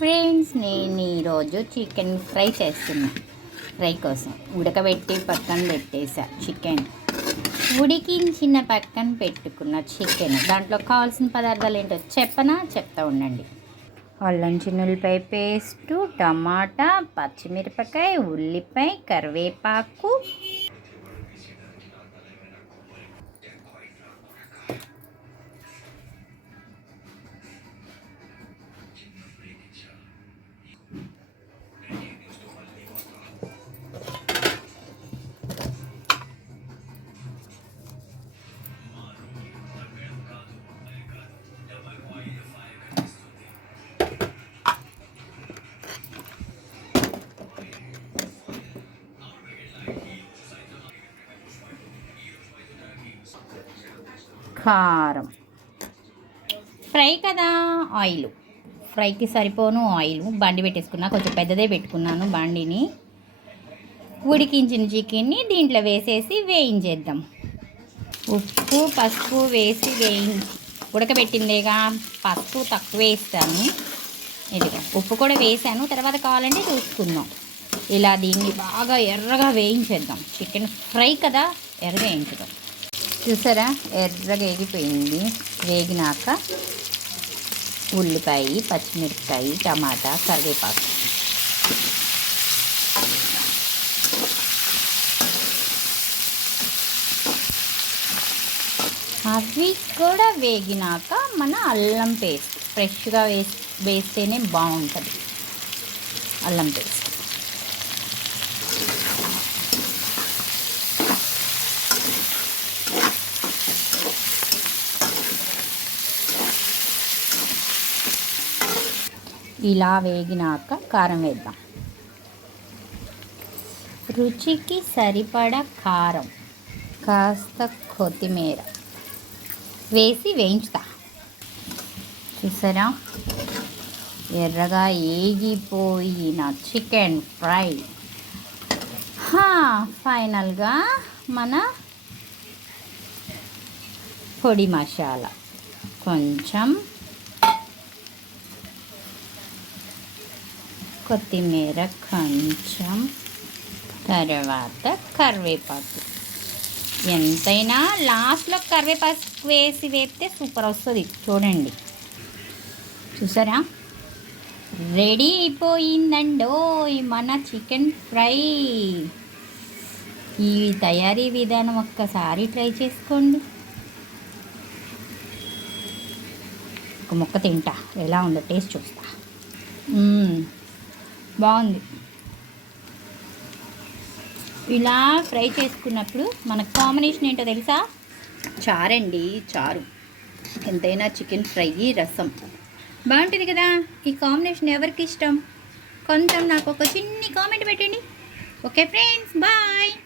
Friends నేను ఈరోజు chicken fry చేస్తున్నా. ఫ్రై కోసం ఉడకబెట్టి పక్కన పెట్టేసా చికెన్. ఉడికించిన పక్కన పెట్టుకున్న చికెన్. దాంట్లో కావాల్సిన పదార్థాలు ఏంటో చెప్పనా? చెప్తా ఉండండి. అల్లం చిన్నులపై పేస్టు టమాటా పచ్చిమిరపకాయ ఉల్లిపాయ కరివేపాకు కారం. ఫ్రై కదా ఆయిల్. ఫ్రైకి సరిపోను ఆయిల్. బండి పెట్టేసుకున్నా కొంచెం పెద్దదే పెట్టుకున్నాను బండిని. ఉడికించిన చికెన్ని దీంట్లో వేసేసి వేయించేద్దాం. ఉప్పు పసుపు వేసి వేయించి ఉడకబెట్టిందేగా పసుపు తక్కువ వేస్తాను. ఇదిగా ఉప్పు కూడా వేసాను. తర్వాత కావాలంటే చూసుకుందాం. ఇలా దీన్ని బాగా ఎర్రగా వేయించేద్దాం. చికెన్ ఫ్రై కదా ఎర్రగా వేయించుదాం. చూసారా? ఎర్రగా వేగిపోయింది వేగినాక ఉల్లిపాయ పచ్చిమిరపకాయ టమాటా కరివేపాకు. అవి కూడా వేగినాక మన అల్లం పేస్ట్. ఫ్రెష్గా వేసి వేస్తేనే బాగుంటుంది. అల్లం పేస్ట్. ఇలా వేగినాక కారం వేద్దాం. రుచికి సరిపడ కారం కాస్త కొత్తిమీర వేసి వేయించుతా. చూసారా? ఎర్రగా ఏగిపోయిన చికెన్ ఫ్రై. ఫైనల్గా మన పొడి మసాలా. కొంచెం కొత్తిమీర కొంచెం తర్వాత కరివేపాకు. ఎంతైనా లాస్ట్లో కరివేపాకు వేసి వేపితే సూపర్ వస్తుంది. చూడండి. చూసారా? రెడీ అయిపోయిందండో మన చికెన్ ఫ్రై. ఈ తయారీ విధానం ఒక్కసారి ట్రై చేసుకోండి. ఒక మొక్క తింటా. ఎలా ఉందో టేస్ట్ చూస్తా. బాగుంది. ఇలా ఫ్రై చేసుకున్నప్పుడు మన కాంబినేషన్ ఏంటో తెలుసా? చారండి చారు. ఎంతైనా చికెన్ ఫ్రై రసం. బాగుంటుంది కదా? ఈ కాంబినేషన్ ఎవరికి ఇష్టం? కొంచెం నాకు ఒక చిన్ని కామెంట్ పెట్టండి. Okay friends bye.